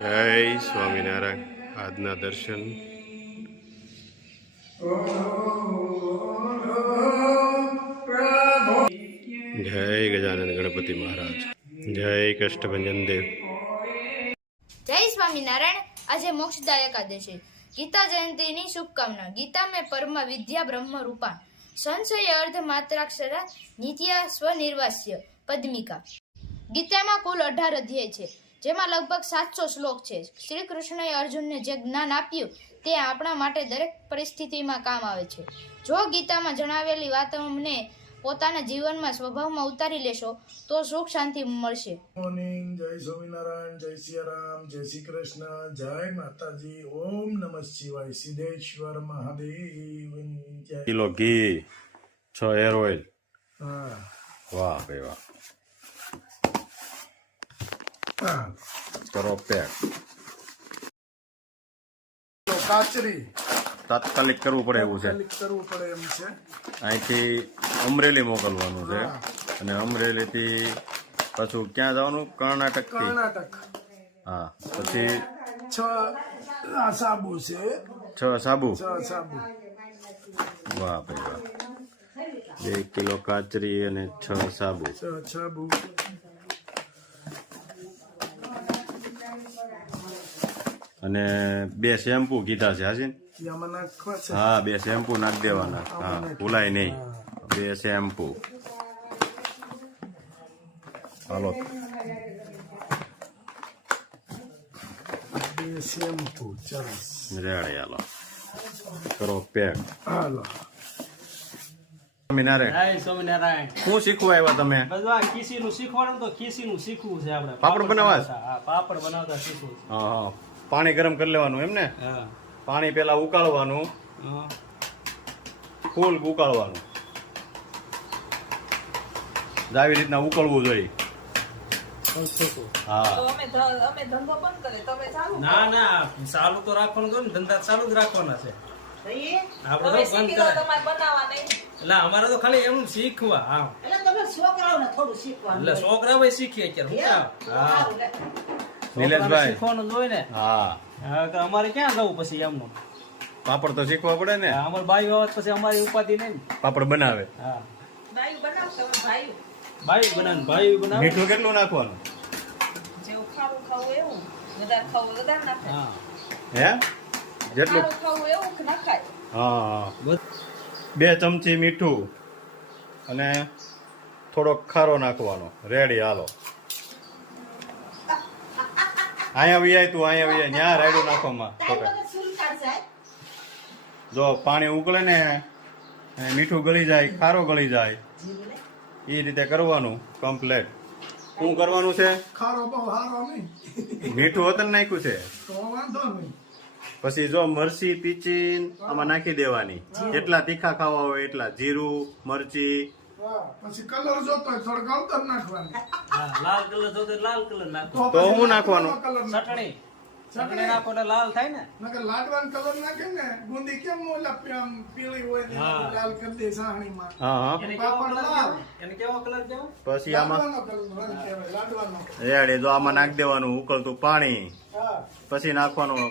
જય સ્વામિનારાયણ. આજના દર્શન જય ગજાનંદ ગણપતિ મહારાજ. જય કષ્ટભંજન દેવ. જય સ્વામિનારાયણ. આજે મોક્ષદાય એકાદશી, ગીતા જયંતીની શુભકામના. ગીતા મેં પરમ વિદ્યા બ્રહ્મ રૂપા, સંશય અર્ધ માત્રાક્ષરા નિત્યા સ્વનિર્વાસ્ય પદ્મિકા. ગીતામાં કુલ 18 અધ્યાય છે, જેમાં લગભગ 700 શ્લોક છે. શ્રી કૃષ્ણએ અર્જુનને જે જ્ઞાન આપ્યું તે આપણા માટે દરેક પરિસ્થિતિમાં કામ આવે છે. જો ગીતામાં જણાવેલી વાતોને પોતાના જીવનમાં સ્વભાવમાં ઉતારી લેશો તો સુખ શાંતિ મળશે. મોર્નિંગ. જય સ્વામિનારાયણ, જય સિયારામ, જય શ્રી કૃષ્ણ, જય માતાજી, ઓમ નમઃ શિવાય, સિદ્ધેશ્વર મહાદેવની જય. કિલો ઘી, 6 હેર ઓઇલ. હા, વાહ ભાઈ વાહ. હા. કરો પેક. તો કાચરી તાત્કાલિક કરવું પડે એવું છે. ક્લિક કરવું પડે એમ છે. અહીંથી અમરેલી મોકલવાનું છે, અને અમરેલીથી પાછું ક્યાં જવાનું? કર્ણાટક. કર્ણાટક. હા, પછી 6 સાબુ છે. 6 સાબુ. 6 સાબુ. વાહ ભાઈ વાહ. 2 કિલો કાચરી અને 6 સાબુ. 6 સાબુ. અને 2 શેમ્પુ કીધા છે. હાજી આમાં નાખવા છે. હા, 2 શેમ્પુ નાખી દેવાના. હા, ભૂલાય નહીં. 2 શેમ્પુ. હાલો, 2 શેમ્પુ. ચાલો રેડી. હાલો, કરો પેક. હાલો. સ્વામિનારાયણ. જય સ્વામિનારાયણ. શું શીખવા આવ્યા તમે? બસ આ ખીસીનું શીખવાડું તો ખીસીનું શીખવું છે આપણે. પાપડ બનાવવા છે? હા, પાપડ બનાવતા શીખવું છે. હા હા, પાણી ગરમ કરી લેવાનું એમ ને? હા. પાણી પેલા ઉકાળવાનું, હા. ફૂલ ઉકાળવાનું. આવી રીતના ઉકળવું જોઈએ. હા, ના ના, ચાલુ તો રાખવાનું છે ને, ધંધા ચાલુ જ રાખવાના છે. આપણે તો બંધ કરે. એટલે અમારે તો ખાલી એમ શીખવા. હા, એટલે છોકરાઓ શીખીએ અત્યારે. હા, નિલેશભાઈ. શીખવાનું જ હોય ને. હા, હા, તો અમારે ક્યાં જવું પછી એમનું? પાપડ તો શીખવા પડે ને. અમારે બાઈ આવત પછી અમારી ઉપાધિ નહીં ને. પાપડ બનાવે. હા, બાઈ બનાવે. મીઠું કેટલું નાખવાનું? હા. હે, જેટલું. હા, 2 ચમચી મીઠું અને થોડોક ખારો નાખવાનો. રેડી. હાલો, અહીંયા વિયાય તું, અહીંયા વિયાય. ત્યાં રાયડું નાખવામાં. જો પાણી ઉકળે ને અને મીઠું ગળી જાય, ખારો ગળી જાય, એ રીતે કરવાનું કમ્પ્લેટ. શું કરવાનું છે? ખારો બહુ હારો નહીં. મીઠું વતન નાખ્યું છે. તો વાંધો નહીં. પછી જો મરચી પીચીને આમાં નાખી દેવાની. જેટલા તીખા ખાવા હોય એટલા. જીરું, મરચી. હા, પછી કલર જોતો હોય થોડો ગળતર નાખવાનો. હા, લાલ કલર જોતો લાલ કલર નાખો. તો હું નાખવાનું? ચટણી નાખો એટલે લાલ થાય ને. નકર લાડવાનો કલર નાખે ને, બુંદી કેમ ઓલા આમ પીળી હોય ને હા. લાલ કરી દે સાહણીમાં. હા હા. એને કેવો પાપડ કલર લાલ. એને કેવો કલર કેવો? પછી આમાં લાડવાનો કલર રંગ કહેવાય, લાડવાનો. રેડી. જો આમાં નાખી દેવાનું ઉકળતું પાણી. હા, પછી નાખવાનું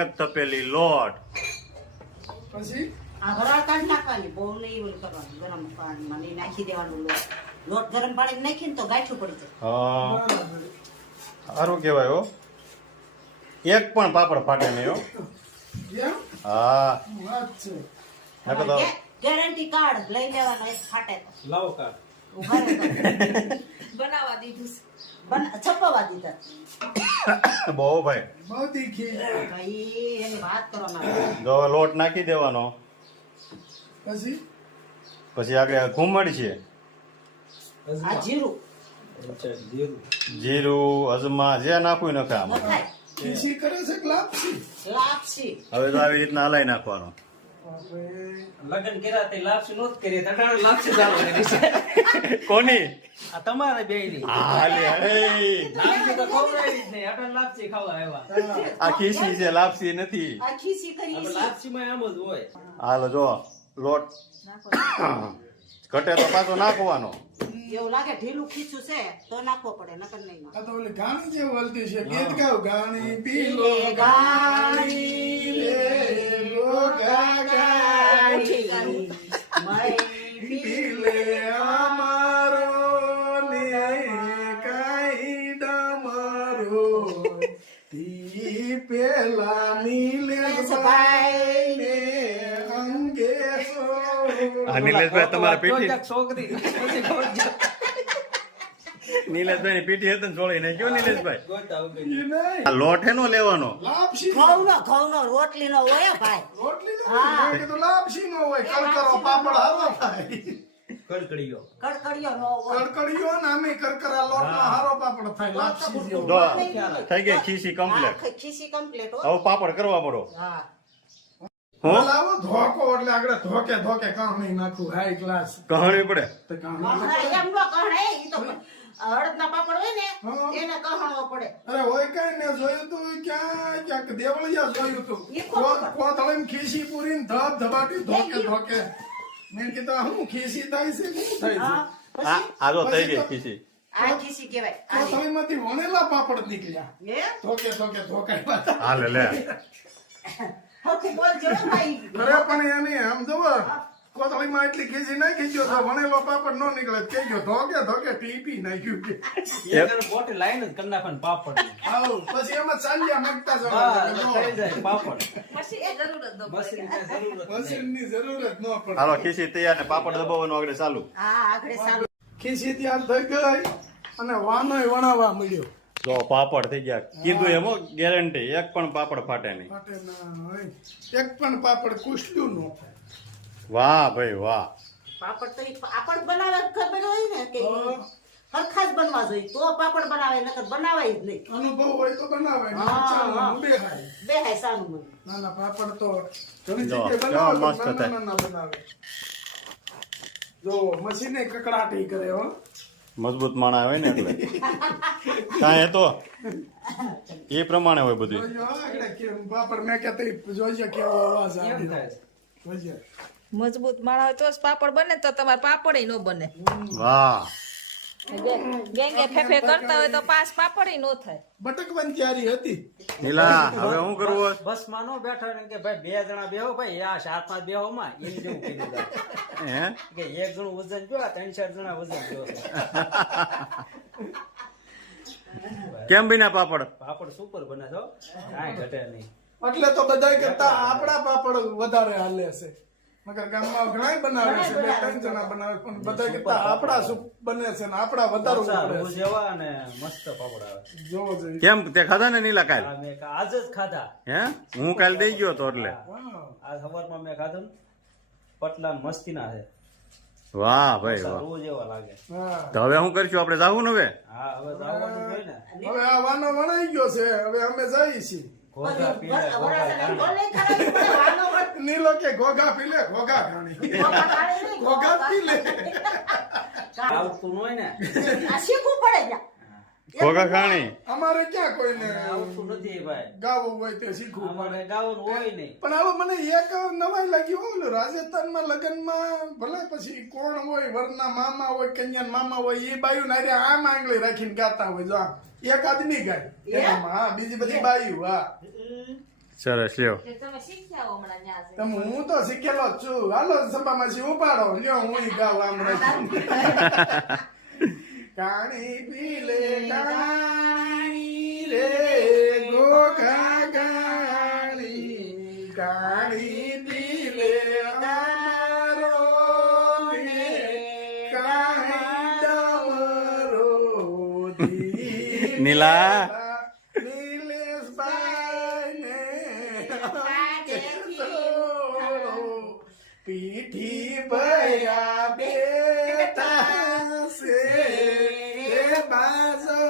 1 તપેલી લોટ. પછી નાખવાની બહુ નહીં ઓલું કરવાનું. ગરમ પાણીમાં નહીં નાખી દેવાનું. લોટ ગરમ પાણી નાખીને તો ગાંઠું પડી જાય. હા, સારું કહેવાય હો. એક પણ પાપડ ફાટે નહીં હો. એમ હા, વાત છે. નકર તો ગેરંટી કાર્ડ લઈ લેવાનો. એક ફાટે તો લાવો કાર. ઉભા રહો. છપાવા દીધા. બહુ ભાઈ. બહુ તીખી. ભાઈ એની વાત કરવાનો. જો હવે લોટ નાખી દેવાનો. પછી પછી આગળ ઘૂમડ છે. આ જીરું જીરું, અજમા, જે નાખવું નખે આમાં. નખાય. ખીચી કરે છે કે લાપસી? લાપસી. હવે તો આવી રીતના હલાઈ નાખવાનું. આપણે લગન કર્યા તે લાપસી નોત કરી, તટાણ લાપસી ચાલુ કરી છે. કોની? આ તમારે બેયની. હાલે, હે. લાપસી તો ખવડાવી જ નહીં, અટાણ લાપસી ખાવા આવ્યા. આ ખીસી છે, લાપસી નથી. આ ખીસી કરી આપણે છે. લાપસીમાં આમ જ હોય. હાલો જો લોટ નાખો. ઘટે તો પાછો નાખવાનો. એવું લાગે ઢીલું ખીચું છે તો નાખવો પડે નકર નહીં નાખો. આ તો ઓલી ગાણી જેવું હલતી છે. ગીત ગાવ ગાણી પીલો ગાણી રે ગોગા ગાણી પીલે અમારો ને કાઈ ડમરો તી પેલા નીલે ભાઈ ને અંગે આ નિલેશભાઈ તમારા પીઠી છોકરી નિલેશભાઈ ની પીઠી હતી ને છોડી નાખ્યો નિલેશભાઈ. ગોતા ઉગી. આ લોટ એનો લેવાનો. લાપસી ઘઉંનો રોટલીનો હોય હો ભાઈ. રોટલી તો મેં કીધું લાપસી નો હોય કરકરો પાપડ હારો થાય કડકડીયો કડકડીયો નો હોય. કડકડીયો ને આમે કરકરા લોટમાં હારો પાપડ થાય લાપસી જેવો. જો થઈ ગઈ ખીસી કમ્પ્લેટ. હા, ખીસી કમ્પ્લીટ હો. હવે પાપડ કરવા પડો. હા હું લાવો ધોકો એટલે આગળ ધોકે ધોકે કાહણી નાખું હાઈ ક્લાસ કહાણી પડે. તો કાહણી એમ નો કહણે ઈ તો અડદના પાપડ હોય ને હા. એને કહણવો પડે. અરે હોય કઈ ને જોયું તું ક્યાં ક્યાંક દેવળિયા જોયું તું ઈ ખોટું. કોથળીમાં ખીસી પૂરી ને ધબ ધબાટી ધોકે ધોકે મેં કીધું આ હું ખીસી થાય છે શું થાય હા છે આ પછી આ જો થઈ ગઈ ખીસી. આ ખીસી કહેવાય. આ કોથળીમાંથી વણેલા પાપડ નીકળ્યા હે ધોકે ધોકે ધોકાય હાલે લે. હરખું બોલજો હો ભાઈ. અરે પણ એની આમ જુઓ કોથળીમાં એટલી ખીસી નાખી ગયો તો વણેલો પાપડ નો નીકળે કહી ગયો ધોકે ધોકે ટીપી નાખ્યું કે એક મોટી લાઈન જ કરી નાખવાની પાપડ આવું પછી એમાં ચાલ્યા મગતા હા જવાનું થઈ જાય પાપડ પછી એ જરૂર જ ન પડે. મશીન ની જરૂર જ નહીં. મશીનની જરૂર જ ન પડે હાલો ખીસી તૈયાર ને પાપડ દબાવવાનું આગળ ચાલુ. હા આગળ સારું. ખીસી તૈયાર થઈ ગઈ અને વાનોય વણાવા મળ્યો જો પાપડ થઈ ગયા. કીધું એમ ગેરંટી એક પણ પાપડ ફાટે નહીં. ફાટે ના હોય. એક પણ પાપડ કુશલ્યું ન થાય વાહ ભાઈ વાહ. પાપડ તો ઈ પાપડ બનાવે ખબર હોય ને કે ઈ હરખા જ બનવા જોઈએ તો પાપડ બનાવે નકર બનાવાય જ નહીં. અનુભવ હોય તો બનાવે ને હા, ચાલો, હા. બેહાય. બેહાય સારું મને. નાના પાપડ તો ઘણી જો, જગ્યાએ કેવા બનાવે મસ્ત પણ થાય. નાના બનાવે જો મશીને કકડાટી કરે હો મજબૂત માણા હોય ને એટલે કાંઈ તો એ પ્રમાણે હોય બધું. જોજો હો, આગળ કેમ પાપડ મેં કહેતી જોજો કેવો અવાજ કેમ આવે થાય છે? જોજો. મજબૂત માણા હોય તો જ પાપડ બને તો તમારે પાપડ ન બને વાહ. ગેંગે ફેફે કરતા હોય તો પાસ પાપડ ન થાય. બટકવાની તૈયારી હતી નીલા હવે શું કરવું? બસ માં નો બેઠો ને કે ભાઈ 2 જણા બેહો ભાઈ આ 4-5 બેહો માં એમ જેવું કહી દીધા હે કે એક જણું વજન જો 3-4 જણા વજન જો કેમ બન્યા પાપડ? પાપડ સુપર બને છો કાંઈ ઘટે નહીં. એટલે તો બધાય કરતા આપણા પાપડ વધારે હાલે છે મગર ગામમાં ઘણાય બનાવે છે 2-3 જણા બનાવે પણ બધાય કરતા આપણા શું બને છે ને આપણા વધારે મરચાં, ઉપડે રૂ જેવા અને મસ્ત પાપડ આવે. છે જોવો જોઈએ કેમ તે ખાધા ને નીલા કાલ? આ મેં આજ જ ખાધા. હે હું કાલ દઈ ગયો તો એટલે. હા. આ સવારમાં મેં ખાધું ને, પટલા ને મસ્તીના છે. વાહ ભાઈ વાહ. રૂ જેવા લાગે. હા તો હવે શું કરશું આપણે જાવું ને હવે? હા હવે જવાનું જોઈએ ને. હવે આ વાનો વણાઈ ગયો છે હવે અમે જઈએ છીએ ઘોઘા પીને ઘોઘા વરાસણ ખાને. ગોળ નહીં ખાવાની પડે, વાનો વર- નીલો કે ઘોઘા પી લે ઘોઘા ખાણી ઘોઘા ખાણી નહીં, ઘોઘા પી લે આવતું ન હોય ને આ શીખવું પડે જા. ઘોઘા ખાણી. અમારે ક્યાં કોઈને આવતું નથી ભાઈ. ગાવું હોય તે શીખવું પડે અમારે ગાવાનું હોય નહીં. પણ હવે મને એક નવાઈ લાગી હોય ઓલું રાજસ્થાનમાં લગ્નમાં ભલે પછી કોણ હોય વરના મામા હોય કન્યાના મામા હોય એ બાયું નારે આમ આંગળી રાખીને ગાતા હોય જો આમ. એક આદમી ગાય એનામાં, હા બીજી બધી બાયું હા સરસ લ્યો. તમે શીખ્યા હો હમણાં ન્યા છે. તમે હું તો શીખેલો જ છું હાલો સભામાંથી ઉપાડો લ્યો હું ગાવ આમ રાખીને કાણી પીલે કાણી રે ગોગા ગાણી કાણી પીલે અમારો ને કાણી ડમરો દી નીલા. નીલેશભાઈ ને પીઠી ભયા બેઠા છે બાજો